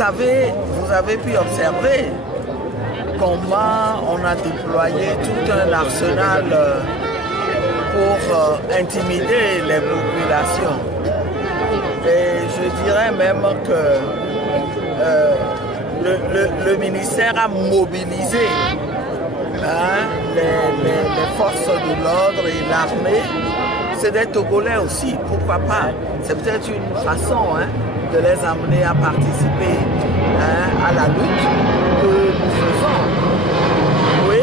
savez, vous avez pu observer comment on a déployé tout un arsenal pour intimider les populations. Et je dirais même que le ministère a mobilisé les forces de l'ordre et l'armée. C'est des Togolais aussi, pourquoi pas. C'est peut-être une façon de les amener à participer à la lutte que nous faisons. Oui,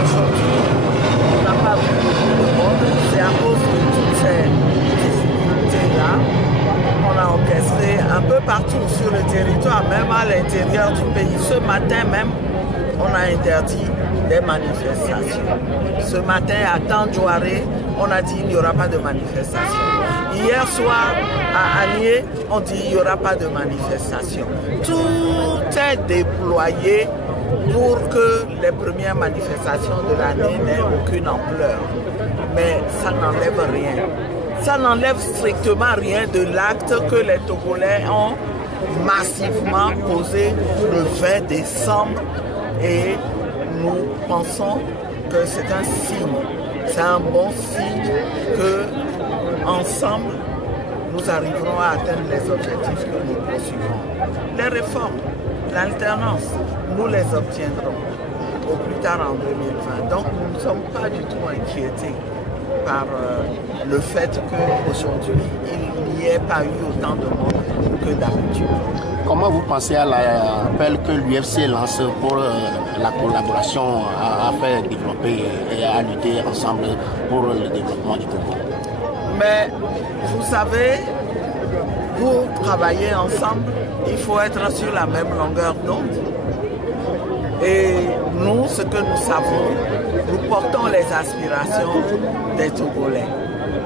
aujourd'hui, on n'a pas vu beaucoup de monde. C'est à cause de toutes ces difficultés-là qu'on a orchestré un peu partout sur le territoire, même à l'intérieur du pays. Ce matin même, on a interdit des manifestations. Ce matin, à Tandjouaré, on a dit qu'il n'y aura pas de manifestation. Hier soir, à Agné, on dit qu'il n'y aura pas de manifestation. Tout est déployé pour que les premières manifestations de l'année n'aient aucune ampleur. Mais ça n'enlève rien. Ça n'enlève strictement rien de l'acte que les Togolais ont massivement posé le 20 décembre. Et nous pensons que c'est un signe, c'est un bon signe que ensemble nous arriverons à atteindre les objectifs que nous poursuivons. Les réformes, l'alternance, nous les obtiendrons au plus tard en 2020. Donc nous ne sommes pas du tout inquiétés par le fait qu'aujourd'hui il n'y ait pas eu autant de monde que d'habitude. Comment vous pensez à l'appel que l'UFC lance pour la collaboration à faire développer et à lutter ensemble pour le développement du Togo? Mais vous savez, pour travailler ensemble, il faut être sur la même longueur d'onde. Et nous, ce que nous savons, nous portons les aspirations des Togolais.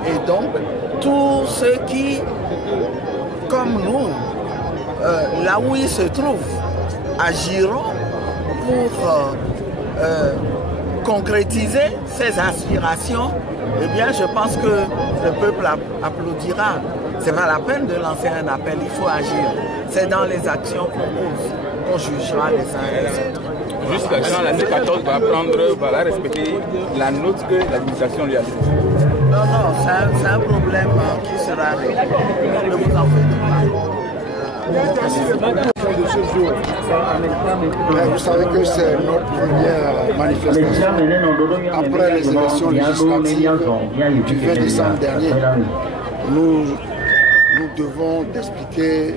Et donc, tous ceux qui, comme nous, là où ils se trouvent, agiront pour concrétiser ces aspirations, eh bien, je pense que le peuple applaudira. Ce n'est pas la peine de lancer un appel, il faut agir. C'est dans les actions qu'on pose qu'on jugera les uns et les autres. Jusqu'à quand la C14 va respecter la note que l'administration lui a donnée? Non, non, c'est un problème qui sera réglé. Ne vous en faites pas. Vous savez que c'est notre première manifestation après les élections législatives du 20 décembre dernier. Nous devons expliquer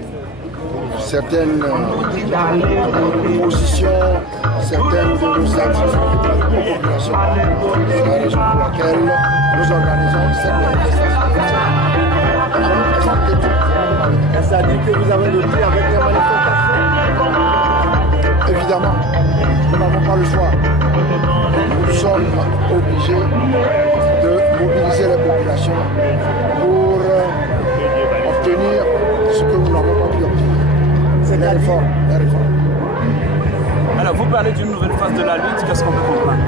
certaines positions, certaines de nos attitudes aux populations. C'est la raison pour laquelle nous organisons cette manifestation. Ça dit que vous avez le prix avec les manifestations? Évidemment, nous n'avons pas le choix. Nous sommes obligés de mobiliser les populations pour obtenir ce que nous n'avons pas pu obtenir. C'est les réformes. Alors, vous parlez d'une nouvelle phase de la lutte, qu'est-ce qu'on peut comprendre?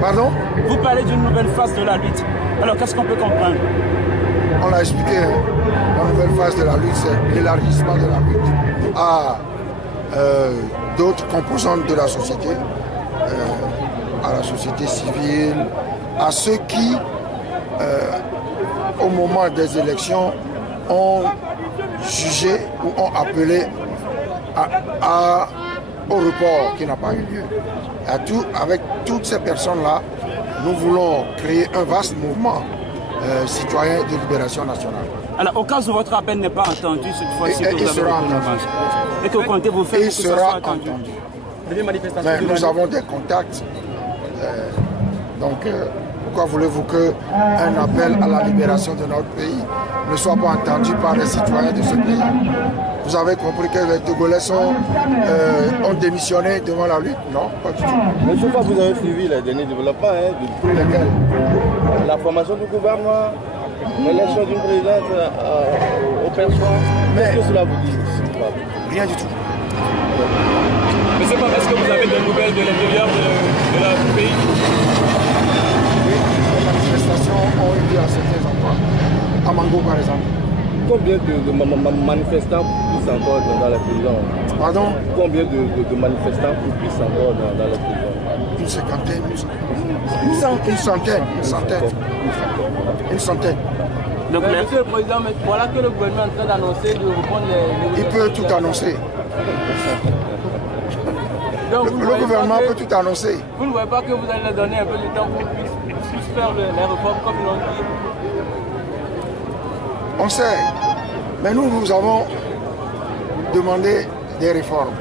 Pardon? Vous parlez d'une nouvelle phase de la lutte. Alors, qu'est-ce qu'on peut comprendre? On l'a expliqué, la nouvelle phase de la lutte, c'est l'élargissement de la lutte à d'autres composantes de la société, à la société civile, à ceux qui, au moment des élections, ont jugé ou ont appelé au report qui n'a pas eu lieu. Avec toutes ces personnes-là, nous voulons créer un vaste mouvement citoyen de libération nationale. Alors, au cas où votre appel n'est pas entendu, cette fois-ci, il sera entendu. Et que comptez vous faire pour que ça soit entendu? Mais nous avons des contacts. Donc, pourquoi voulez-vous qu'un appel à la libération de notre pays ne soit pas entendu par les citoyens de ce pays? Vous avez compris que les Togolais ont démissionné devant la lutte? Non, pas du tout. Mais je crois que vous avez suivi les derniers développements. Lesquels? La formation du gouvernement, l'élection d'une présidente au perçoit. Qu'est-ce que cela vous dit? Rien du tout. Mais c'est pas parce que vous avez des nouvelles de l'intérieur du pays? Oui, les manifestations ont eu lieu à certains endroits. À Mango, par exemple. Combien de manifestants puissent encore dans la prison? Pardon? Combien de manifestants puissent encore dans la prison? Une cinquantaine, une centaine. Donc, Monsieur le Président, mais voilà que le gouvernement est en train d'annoncer de reprendre les... Il peut tout annoncer. Donc, le gouvernement peut tout annoncer. Vous ne voyez pas que vous allez leur donner un peu de temps pour qu'ils puissent faire les réformes comme ils l'ont dit? On sait, mais nous avons demandé des réformes.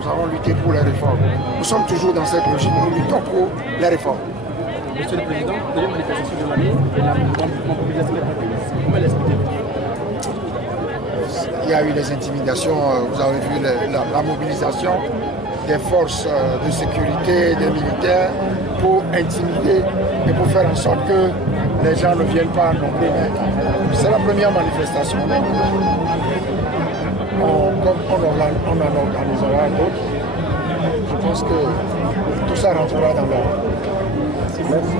Nous avons lutté pour les réformes. Nous sommes toujours dans cette logique, nous luttons pour les réformes. Monsieur le Président, vous avez une manifestation de l'année et la mobilisation est partie. Comment l'expliquez-vous? Il y a eu des intimidations, vous avez vu la mobilisation des forces de sécurité, des militaires, pour intimider et pour faire en sorte que les gens ne viennent pas nommer. C'est la première manifestation. Comme on en organisera d'autres, je pense que tout ça rentrera dans l'ordre. Merci.